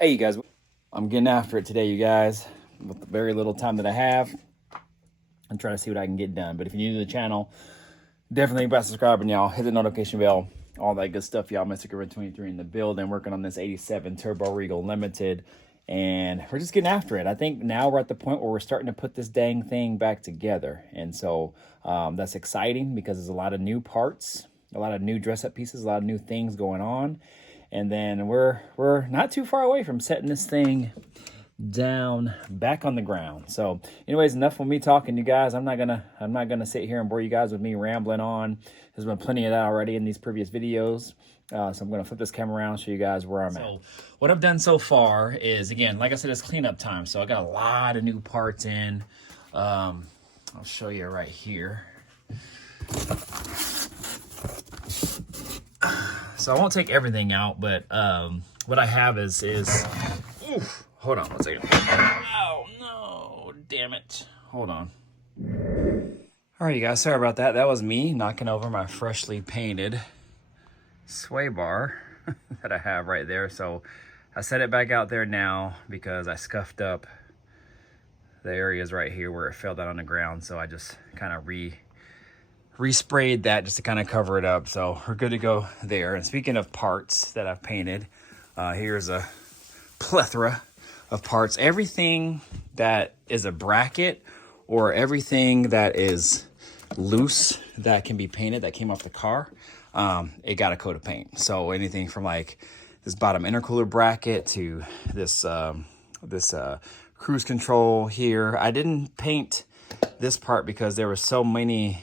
Hey, you guys, I'm getting after it today, you guys, with the very little time that I have. I'm trying to see what I can get done. But if you're new to the channel, definitely think about subscribing, y'all. Hit the notification bell, all that good stuff, y'all. Mystic River 23 in the building, working on this 87 Turbo Regal Limited. And we're just getting after it. I think now we're at the point where we're starting to put this dang thing back together. And so that's exciting because there's a lot of new parts, a lot of new dress-up pieces, a lot of new things going on. And then we're not too far away from setting this thing down back on the ground. So anyways, enough of me talking, you guys. I'm not gonna sit here and bore you guys with me rambling on. There's been plenty of that already in these previous videos. So I'm gonna flip this camera around, show you guys where I'm at. So what I've done so far is, again, like I said, it's cleanup time. So I got a lot of new parts in. I'll show you right here. So I won't take everything out, but what I have is oof, hold on one second. Oh no, damn it. Hold on. All right, you guys, sorry about that. That was me knocking over my freshly painted sway bar that I have right there. So I set it back out there now because I scuffed up the areas right here where it fell down on the ground. So I just kind of resprayed that just to kind of cover it up. So we're good to go there. And speaking of parts that I've painted, here's a plethora of parts. Everything that is a bracket or everything that is loose that can be painted that came off the car, it got a coat of paint. So anything from like this bottom intercooler bracket to this cruise control here. I didn't paint this part because there were so many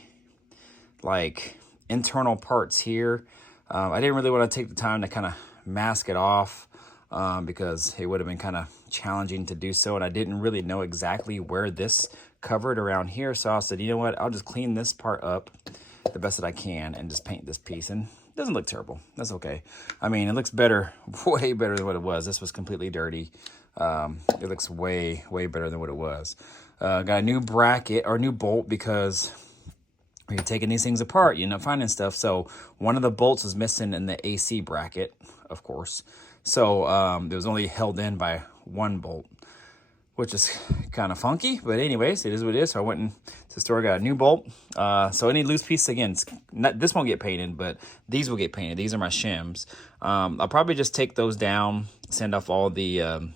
like internal parts here. I didn't really want to take the time to kind of mask it off because it would have been kind of challenging to do so, and I didn't really know exactly where this covered around here. So I said, you know what, I'll just clean this part up the best that I can and just paint this piece. And it doesn't look terrible. That's okay. I mean, it looks better, way better than what it was. This was completely dirty. It looks way better than what it was. Got a new bracket or new bolt because when you're taking these things apart, you end up finding stuff. So one of the bolts was missing in the AC bracket, of course. So it was only held in by one bolt, which is kind of funky. But anyways, it is what it is. So I went to the store, got a new bolt. So any loose pieces, again, this won't get painted, but these will get painted. These are my shims. I'll probably just take those down, sand off all the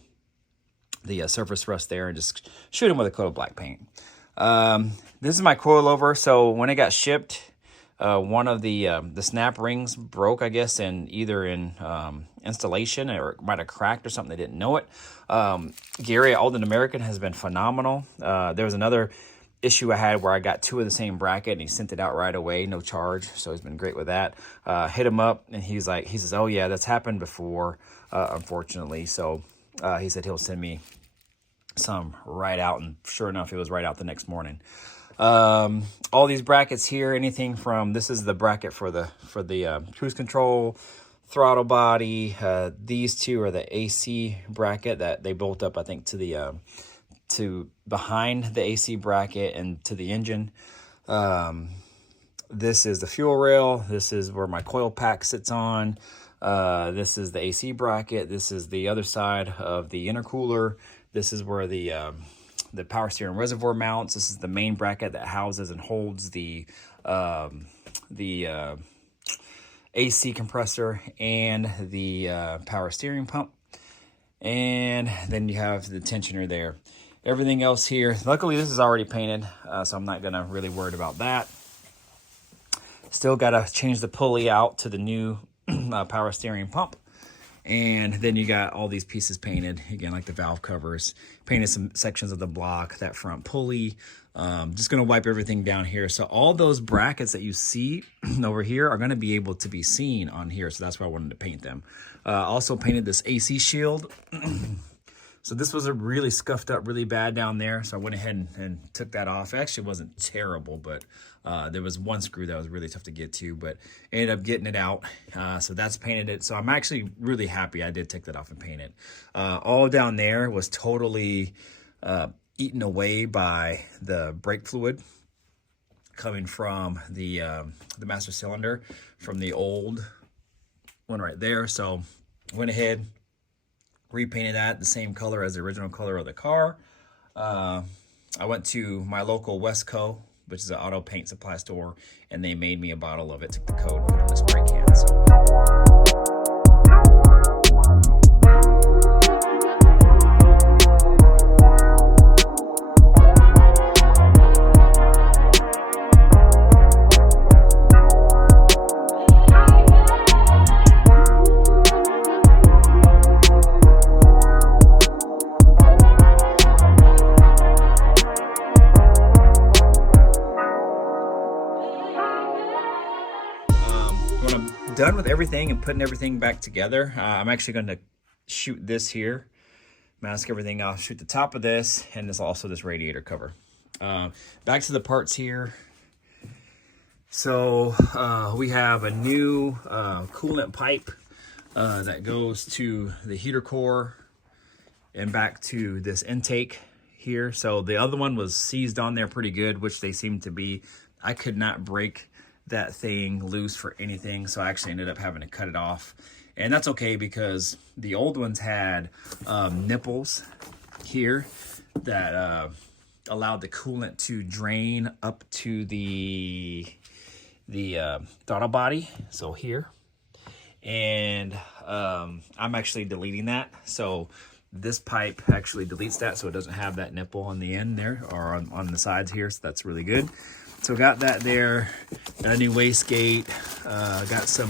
surface rust there, and just shoot them with a coat of black paint. This is my coilover. So when it got shipped, one of the snap rings broke, I guess, either in installation, or it might have cracked or something. They didn't know it. Gary at Alden American has been phenomenal. There was another issue I had where I got two of the same bracket and he sent it out right away, no charge. So he's been great with that. Hit him up and he says, oh yeah, that's happened before, unfortunately. So he said he'll send me some right out, and sure enough, it was right out the next morning. All these brackets here, anything from, this is the bracket for the cruise control, throttle body. These two are the AC bracket that they bolt up, I think, to the to behind the AC bracket and to the engine. This is the fuel rail. This is where my coil pack sits on. This is the AC bracket. This is the other side of the intercooler. This is where the power steering reservoir mounts. This is the main bracket that houses and holds the AC compressor and the power steering pump. And then you have the tensioner there. Everything else here, luckily this is already painted, so I'm not gonna really worry about that. Still gotta change the pulley out to the new power steering pump. And then you got all these pieces painted, again, like the valve covers, painted some sections of the block, that front pulley. Just gonna wipe everything down here. So all those brackets that you see over here are gonna be able to be seen on here. So that's why I wanted to paint them. Also painted this AC shield. So this was a really scuffed up really bad down there. So I went ahead and took that off. It actually wasn't terrible, but there was one screw that was really tough to get to, but ended up getting it out. So that's painted it. So I'm actually really happy I did take that off and paint it. All down there was totally eaten away by the brake fluid coming from the master cylinder from the old one right there. So went ahead, repainted that the same color as the original color of the car. I went to my local Westco, which is an auto paint supply store, and they made me a bottle of it, took the code, and put it on the spray can. So. When I'm done with everything and putting everything back together, I'm actually going to shoot this here, mask everything off, shoot the top of this, and this also this radiator cover. Back to the parts here. So we have a new coolant pipe that goes to the heater core and back to this intake here. So the other one was seized on there pretty good, which they seem to be. I could not break that thing loose for anything, so I actually ended up having to cut it off, and that's okay because the old ones had nipples here that allowed the coolant to drain up to the throttle body, so here, and I'm actually deleting that, so this pipe actually deletes that, so it doesn't have that nipple on the end there or on the sides here, so that's really good. So got that there, got a new wastegate, got some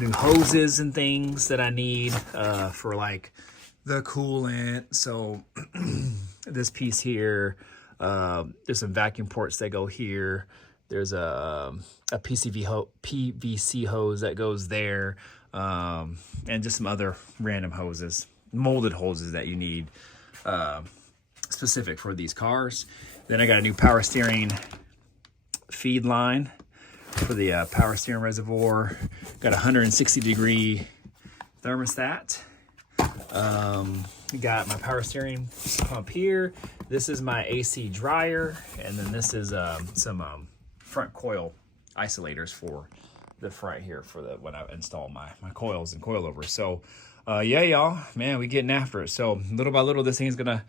new hoses and things that I need for like the coolant. So this piece here, there's some vacuum ports that go here. There's a PVC hose that goes there, and just some other random hoses, molded hoses that you need specific for these cars. Then I got a new power steering feed line for the power steering reservoir. Got a 160-degree thermostat. Got my power steering pump here. This is my AC dryer, and then this is some front coil isolators for the front here for the when I install my coils and coilovers. So yeah, y'all, man, we getting after it. So little by little, this thing's gonna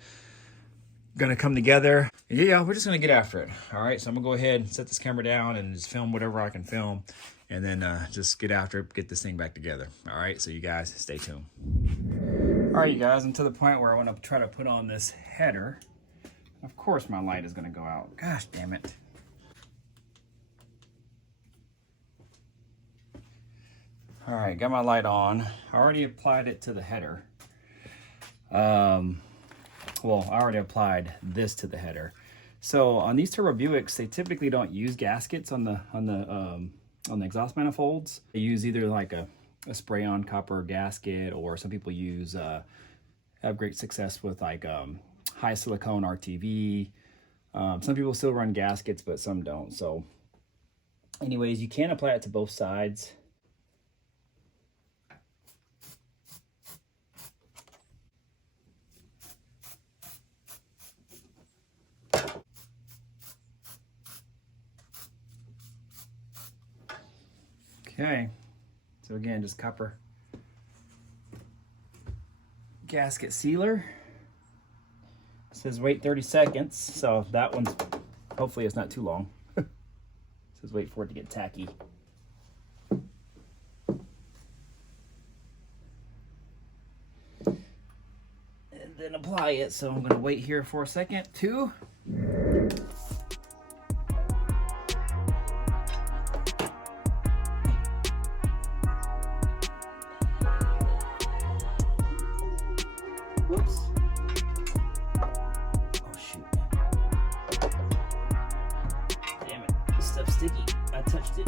come together. And yeah, we're just gonna get after it. All right, so I'm gonna go ahead and set this camera down and just film whatever I can film, and then just get after it, get this thing back together. All right, so you guys stay tuned. All right, you guys, I'm to the point where I want to try to put on this header. Of course my light is gonna go out. Gosh damn it. All right, got my light on. I already applied it to the header. Well, I already applied this to the header. So on these turbo Buicks, they typically don't use gaskets on the exhaust manifolds. They use either like a spray-on copper gasket, or some people use have great success with like high silicone RTV. Some people still run gaskets, but some don't. So anyways, you can apply it to both sides. Okay, so again, just copper gasket sealer. It says wait 30 seconds, so that one's, hopefully it's not too long. It says wait for it to get tacky. And then apply it, so I'm gonna wait here for a second too. Whoops. Oh shoot. Damn it. This stuff's sticky. I touched it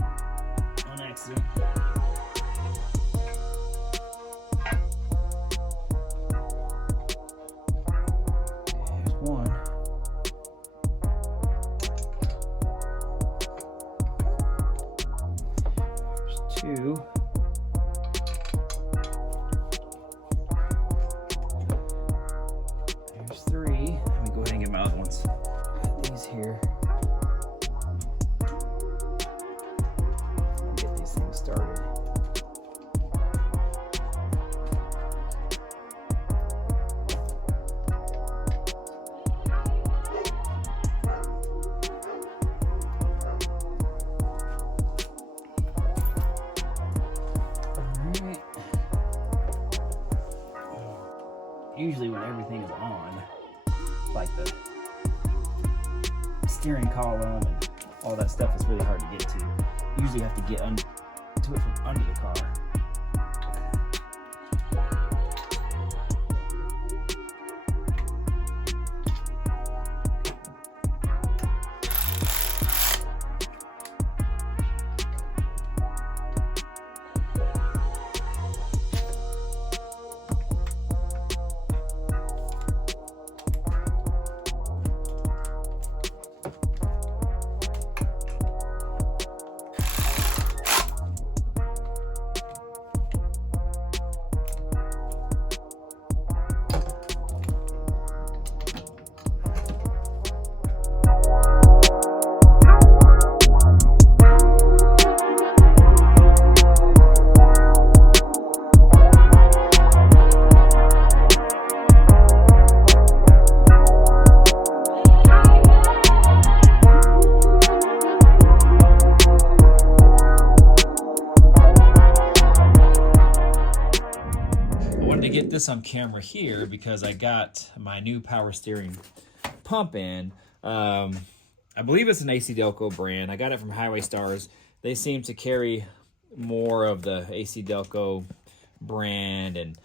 on accident. There's one. There's two. usually when everything is on, like the steering column and all that stuff is really hard to get to. You usually have to get to it from under the car. Get this on camera here because I got my new power steering pump in. I believe it's an AC Delco brand. I got it from Highway Stars. They seem to carry more of the AC Delco brand and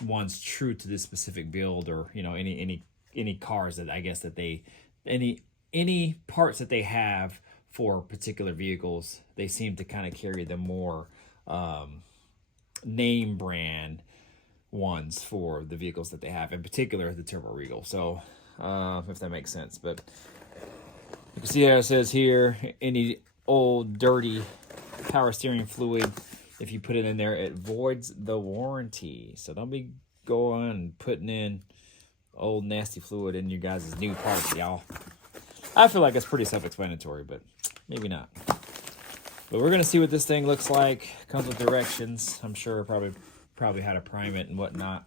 ones true to this specific build, or you know, any cars that I guess that they any parts that they have for particular vehicles. They seem to kind of carry the more name brand ones for the vehicles that they have, in particular the Turbo Regal. So if that makes sense. But you can see how it says here, any old dirty power steering fluid, if you put it in there, it voids the warranty. So don't be going and putting in old nasty fluid in you guys' new parts, y'all. I feel like it's pretty self-explanatory, but maybe not. But we're gonna see what this thing looks like. Comes with directions. I'm sure probably how to prime it and whatnot.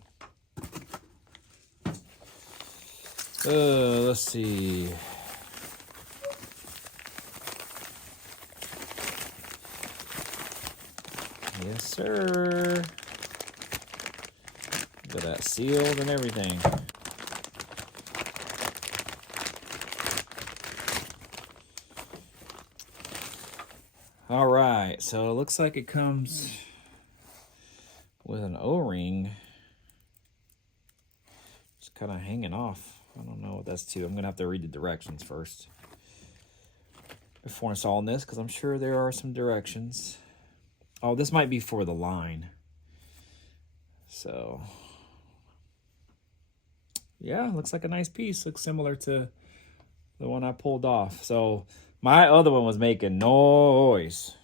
Let's see. Yes, sir. Got that sealed and everything. All right, so it looks like it comes with an O-ring. Just kind of hanging off. I don't know what that's to. I'm gonna have to read the directions first before installing this, because I'm sure there are some directions. Oh, this might be for the line. So yeah, looks like a nice piece. Looks similar to the one I pulled off. So my other one was making noise,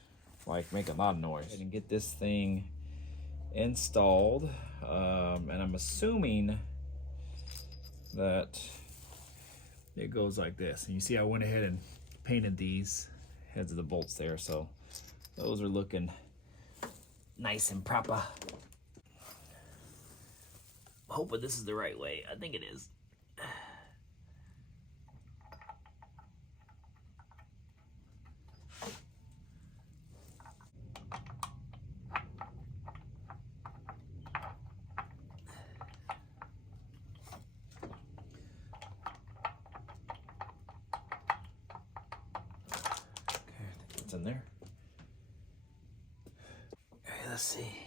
like making a lot of noise. And get this thing installed, and I'm assuming that it goes like this. And you see I went ahead and painted these heads of the bolts there, so those are looking nice and proper. Hoping this is the right way. I think it is. In there. Okay, let's see.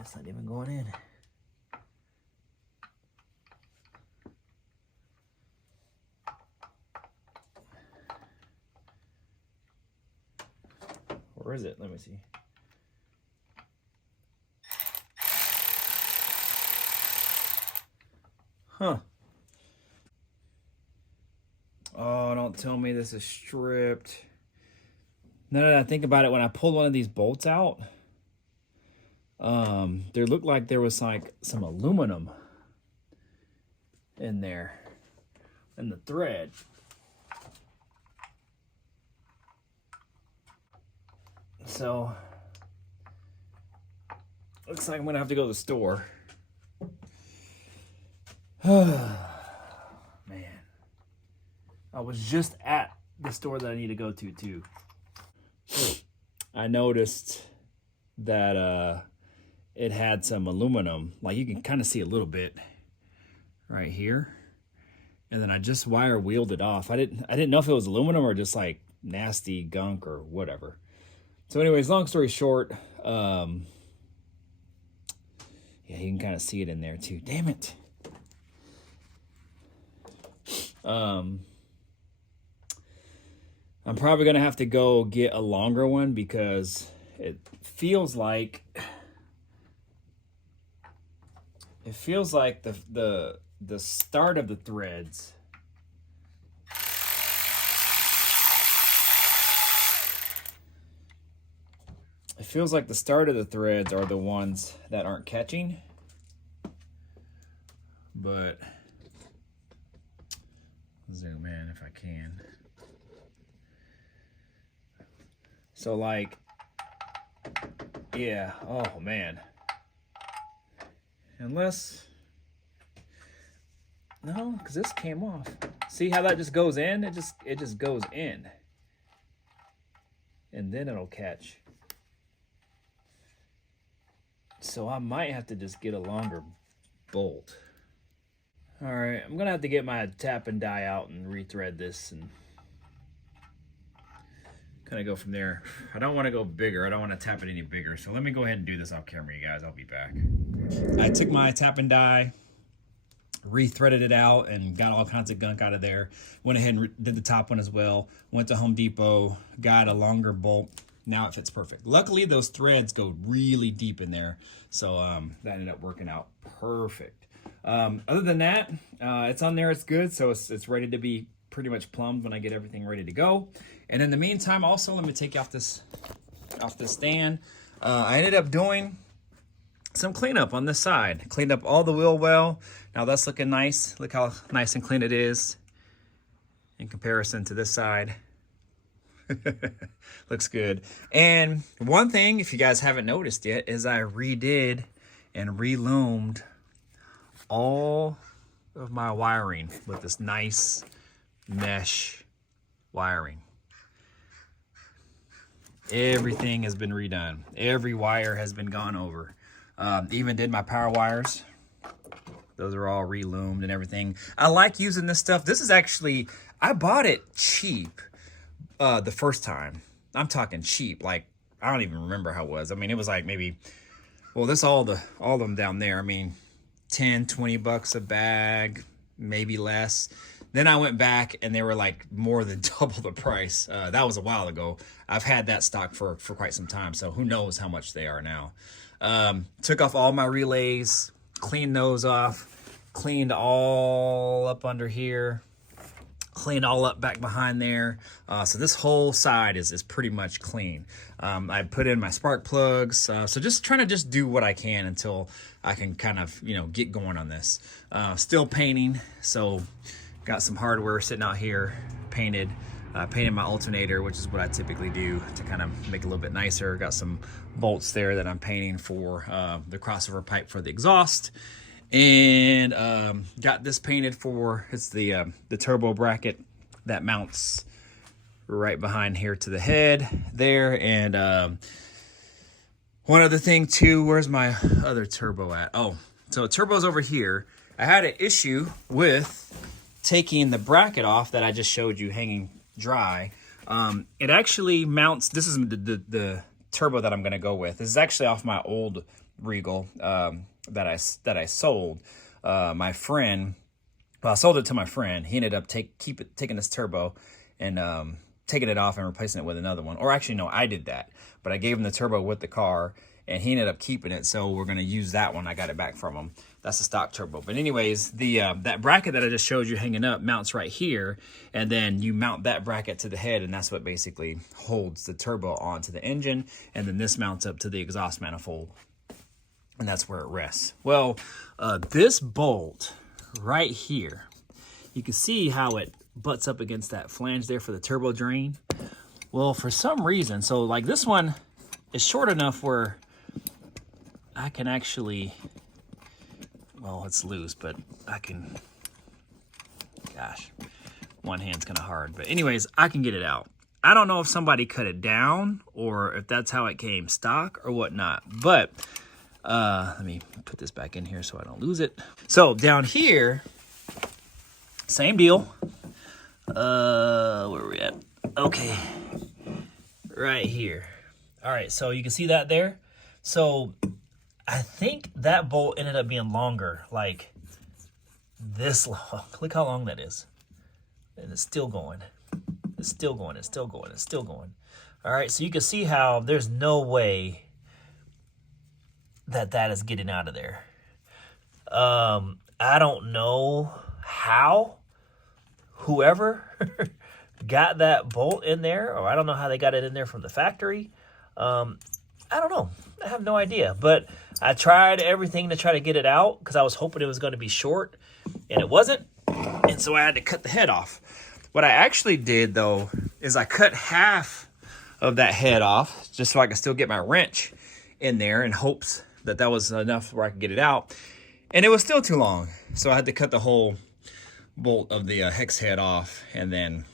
It's not even going in. Where is it? Let me see. Huh. Oh, don't tell me this is stripped. Now that I think about it, when I pulled one of these bolts out, there looked like there was like some aluminum in there, in the thread. So looks like I'm gonna have to go to the store. Man, I was just at the store that I need to go to too. I noticed that it had some aluminum, like you can kind of see a little bit right here, and then I just wire wheeled it off. I didn't know if it was aluminum or just like nasty gunk or whatever. So anyways, long story short, yeah, you can kind of see it in there too. Damn it. I'm probably gonna have to go get a longer one because it feels like the start of the threads are the ones that aren't catching, but zoom in if I can. So like, yeah, oh man. Unless, no, because this came off. See how that just goes in? It just goes in. And then it'll catch. So I might have to just get a longer bolt. All right, I'm gonna have to get my tap and die out and rethread this and kind of go from there. I don't want to go bigger. I don't want to tap it any bigger. So let me go ahead and do this off camera, you guys. I'll be back. I took my tap and die, rethreaded it out, and got all kinds of gunk out of there. Went ahead and did the top one as well. Went to Home Depot, got a longer bolt. Now it fits perfect. Luckily, those threads go really deep in there. So that ended up working out perfect. Other than that, it's on there. It's good. So it's ready to be pretty much plumbed when I get everything ready to go. And in the meantime, also, let me take you off this stand. I ended up doing some cleanup on this side. Cleaned up all the wheel well. Now that's looking nice. Look how nice and clean it is in comparison to this side. Looks good. And one thing, if you guys haven't noticed yet, is I redid and reloomed all of my wiring with this nice mesh wiring. Everything has been redone. Every wire has been gone over. Even did my power wires. Those are all reloomed and everything. I like using this stuff. This is actually, I bought it cheap the first time. I'm talking cheap. Like, I don't even remember how it was. I mean, it was like maybe, well, this all of them down there. I mean, 10, 20 bucks a bag, maybe less. Then I went back and they were like more than double the price. That was a while ago. I've had that stock for quite some time, so who knows how much they are now. Took off all my relays, cleaned those off, cleaned all up under here, cleaned all up back behind there. So this whole side is pretty much clean. I put in my spark plugs. So just trying to just do what I can until I can kind of, get going on this. Still painting. So got some hardware sitting out here, painted my alternator, which is what I typically do to kind of make it a little bit nicer. Got some bolts there that I'm painting for the crossover pipe for the exhaust. And got this painted for, it's the turbo bracket that mounts right behind here to the head there. And one other thing too, where's my other turbo at? Oh, so turbo's over here. I had an issue with taking the bracket off that I just showed you hanging dry. It actually mounts, this is the turbo that I'm gonna go with. This is actually off my old Regal that I sold. My friend, well, I sold it to my friend. He ended up taking this turbo and taking it off and replacing it with another one. Or actually, no, I did that. But I gave him the turbo with the car, and he ended up keeping it. So we're gonna use that one. I got it back from him. That's the stock turbo. But anyways, the that bracket that I just showed you hanging up mounts right here, and then you mount that bracket to the head, and that's what basically holds the turbo onto the engine. And then this mounts up to the exhaust manifold, and that's where it rests. Well, this bolt right here. You can see how it butts up against that flange there for the turbo drain. Well, for some reason, so like this one is short enough where I can actually, well, it's loose, but I can, gosh, one hand's kind of hard. But anyways, I can get it out. I don't know if somebody cut it down or if that's how it came stock or whatnot. But let me put this back in here so I don't lose it. So down here, same deal. Where are we at? Okay, right here. All right, so you can see that there. So I think that bolt ended up being longer, like this long. Look how long that is. And it's still going. It's still going, it's still going, it's still going. All right, so you can see how there's no way that that is getting out of there. I don't know how whoever got that bolt in there, or I don't know how they got it in there from the factory. I don't know. I have no idea. But I tried everything to try to get it out because I was hoping it was going to be short, and it wasn't. And so I had to cut the head off. What I actually did, though, is I cut half of that head off just so I could still get my wrench in there in hopes that that was enough where I could get it out. And it was still too long. So I had to cut the whole bolt of the hex head off, and then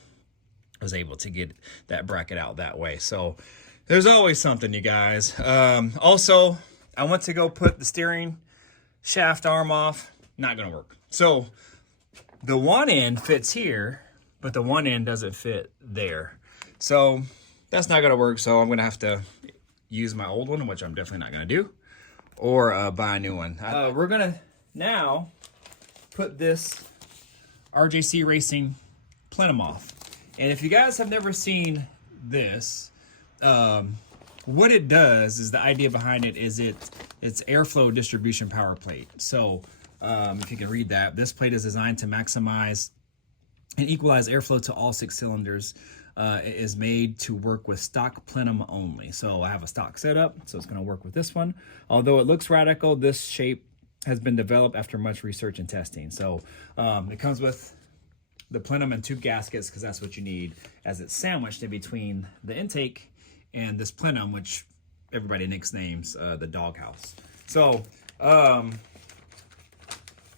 was able to get that bracket out that way. So there's always something, you guys. Also, I went to go put the steering shaft arm off. Not going to work. So the one end fits here, but the one end doesn't fit there. So that's not gonna work. So I'm gonna have to use my old one, which I'm definitely not gonna do, or buy a new one. We're gonna now put this RJC Racing plenum off. And if you guys have never seen this, what it does is, the idea behind it is it's airflow distribution power plate. So if you can read that, this plate is designed to maximize and equalize airflow to all 6 cylinders. It is made to work with stock plenum only. So I have a stock setup, so it's going to work with this one. Although it looks radical, this shape has been developed after much research and testing. So it comes with the plenum and 2 gaskets, because that's what you need, as it's sandwiched in between the intake and this plenum, which everybody nicknames the doghouse. So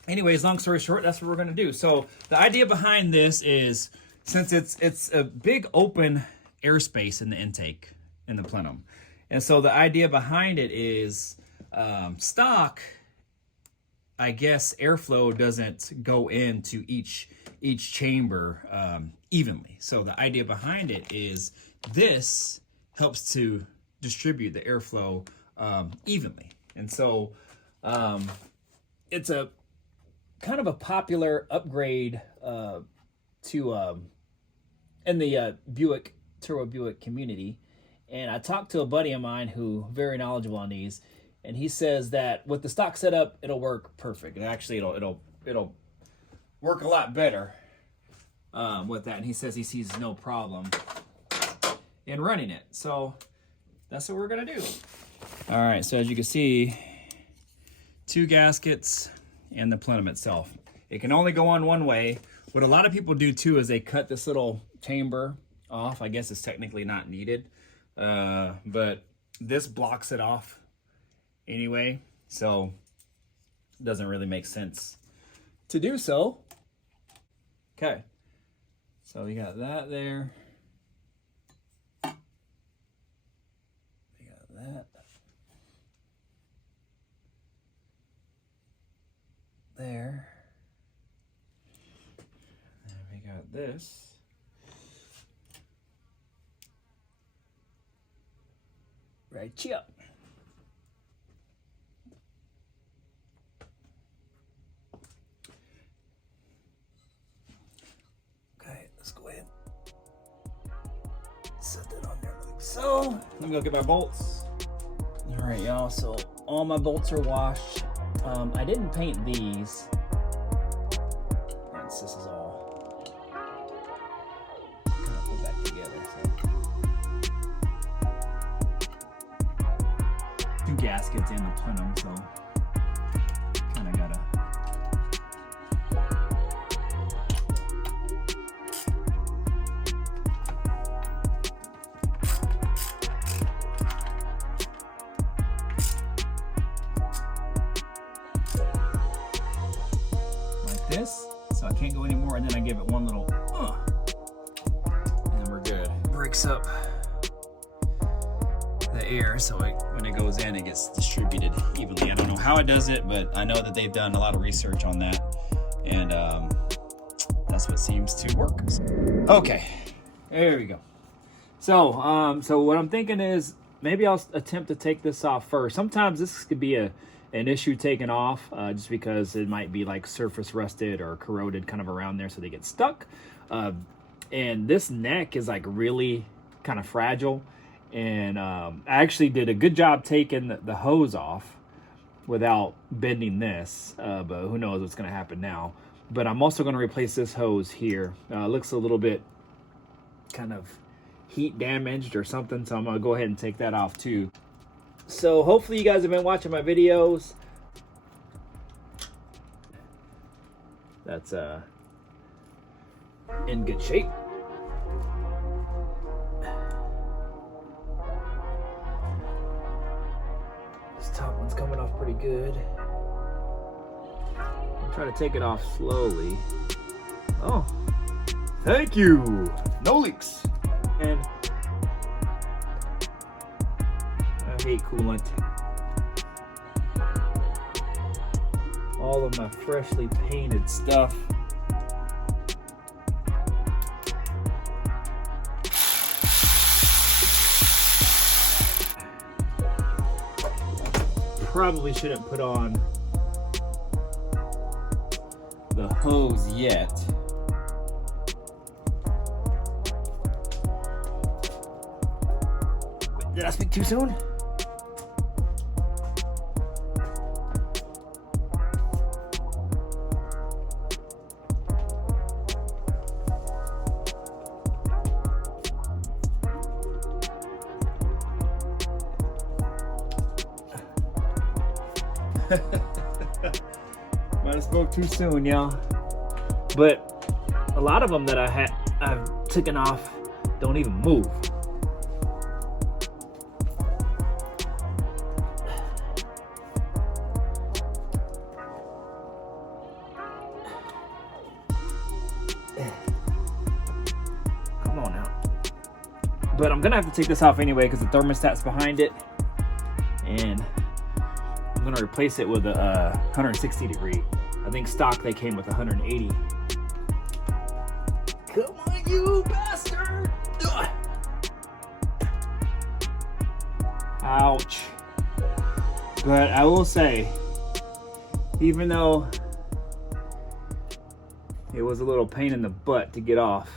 anyways, long story short, that's what we're going to do. So the idea behind this is, since it's a big open airspace in the intake in the plenum, and so the idea behind it is stock, I guess, airflow doesn't go into each chamber evenly. So the idea behind it is this helps to distribute the airflow evenly. And so it's a kind of a popular upgrade to in the Buick, Turbo Buick community. And I talked to a buddy of mine who very knowledgeable on these, and he says that with the stock setup, it'll work perfect. And actually, it'll work a lot better with that. And he says he sees no problem in running it. So that's what we're gonna do. All right. So as you can see, 2 gaskets and the plenum itself. It can only go on one way. What a lot of people do too is they cut this little chamber off. I guess it's technically not needed, but this blocks it off anyway, so it doesn't really make sense to do so. Okay, so we got that there. We got that there. And we got this. Right here. Okay, let's go ahead. Set that on there like so. Let me go get my bolts. All right, y'all, so all my bolts are washed. I didn't paint these. This is all kind of put back together. So 2 gaskets and the plenum, so kind of gotta this, so I can't go anymore, and then I give it one little, and then we're good. Breaks up the air, so when it goes in, it gets distributed evenly. I don't know how it does it, but I know that they've done a lot of research on that, and that's what seems to work. Okay, there we go. So, so what I'm thinking is maybe I'll attempt to take this off first. Sometimes this could be an issue taking off, just because it might be like surface rusted or corroded kind of around there, so they get stuck. And this neck is like really kind of fragile. And I actually did a good job taking the hose off without bending this, but who knows what's going to happen now. But I'm also going to replace this hose here. It looks a little bit kind of heat damaged or something, so I'm going to go ahead and take that off too. So hopefully you guys have been watching my videos. That's in good shape. Top one's coming off pretty good. I'll try to take it off slowly. Oh, thank you. No leaks. And I hate coolant. All of my freshly painted stuff. Probably shouldn't put on the hose yet. Did I speak too soon? Might have spoke too soon, y'all. But a lot of them that I've taken off don't even move. Come on now. But I'm gonna have to take this off anyway because the thermostat's behind it, and I'm gonna replace it with a 160 degree. I think stock they came with 180. Come on, you bastard! Ugh. Ouch. But I will say, even though it was a little pain in the butt to get off,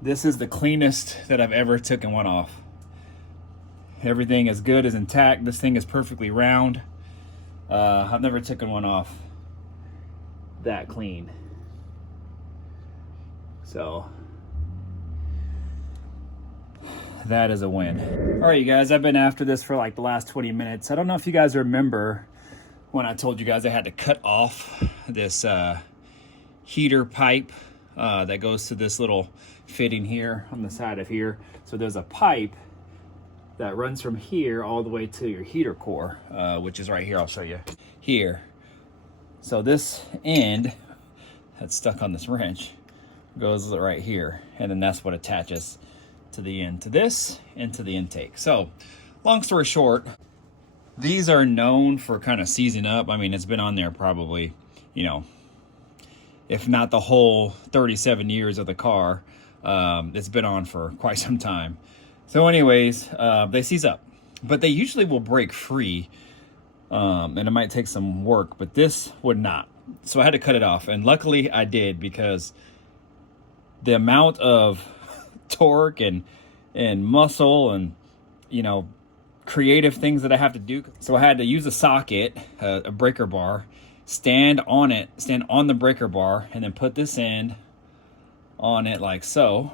this is the cleanest that I've ever taken one off. Everything is good, is intact. This thing is perfectly round. I've never taken one off that clean. So that is a win. All right, you guys, I've been after this for like the last 20 minutes. I don't know if you guys remember when I told you guys I had to cut off this heater pipe that goes to this little fitting here on the side of here. So there's a pipe that runs from here all the way to your heater core, which is right here. I'll show you here. So this end that's stuck on this wrench goes right here, and then that's what attaches to the end to this and to the intake. So long story short, these are known for kind of seizing up. I mean, it's been on there probably, you know, if not the whole 37 years of the car, it's been on for quite some time. So anyways, they seize up, but they usually will break free, and it might take some work, but this would not. So I had to cut it off, and luckily I did, because the amount of torque and muscle and, you know, creative things that I have to do. So I had to use a socket, a breaker bar, stand on the breaker bar, and then put this end on it like so.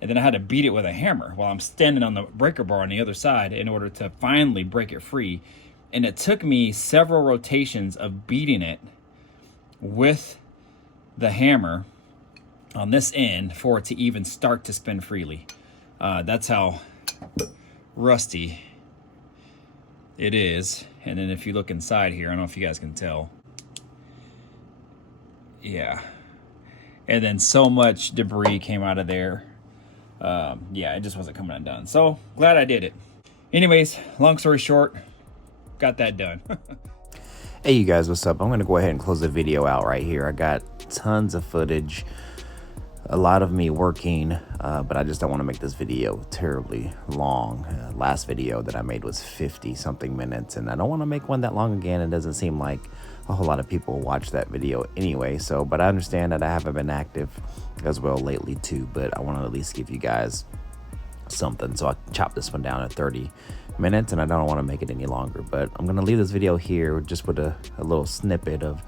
And then I had to beat it with a hammer while I'm standing on the breaker bar on the other side in order to finally break it free. And it took me several rotations of beating it with the hammer on this end for it to even start to spin freely. That's how rusty it is. And then if you look inside here, I don't know if you guys can tell, Yeah. And then so much debris came out of there. Yeah, it just wasn't coming undone. So glad I did it. Anyways, long story short, got that done. Hey you guys, what's up? I'm gonna go ahead and close the video out right here. I got tons of footage, a lot of me working, but I just don't want to make this video terribly long. Last video that I made was 50 something minutes, and I don't want to make one that long again. It doesn't seem like a whole lot of people watch that video anyway, so, but I understand that I haven't been active as well lately too, but I want to at least give you guys something. So I chopped this one down at 30 minutes, and I don't want to make it any longer, but I'm gonna leave this video here just with a little snippet of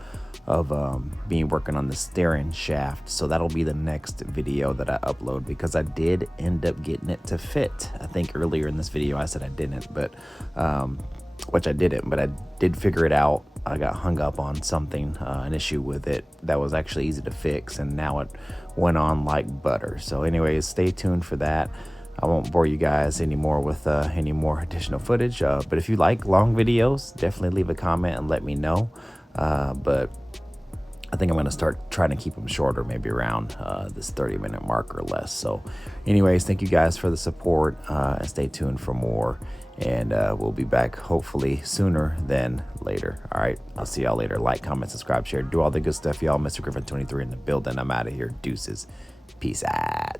being working on the steering shaft. So that'll be the next video that I upload, because I did end up getting it to fit. I think earlier in this video I said I didn't, but which I didn't, but I did figure it out. I got hung up on something, an issue with it that was actually easy to fix, and now it went on like butter. So anyways, stay tuned for that. I won't bore you guys anymore with any more additional footage, but if you like long videos, definitely leave a comment and let me know. But I think I'm going to start trying to keep them shorter, maybe around this 30-minute mark or less. So anyways, thank you guys for the support, and stay tuned for more, and we'll be back hopefully sooner than later. All right, I'll see y'all later. Like, comment, subscribe, share, do all the good stuff, y'all. Mr. Griffin 23 in the building. I'm out of here. Deuces. Peace out.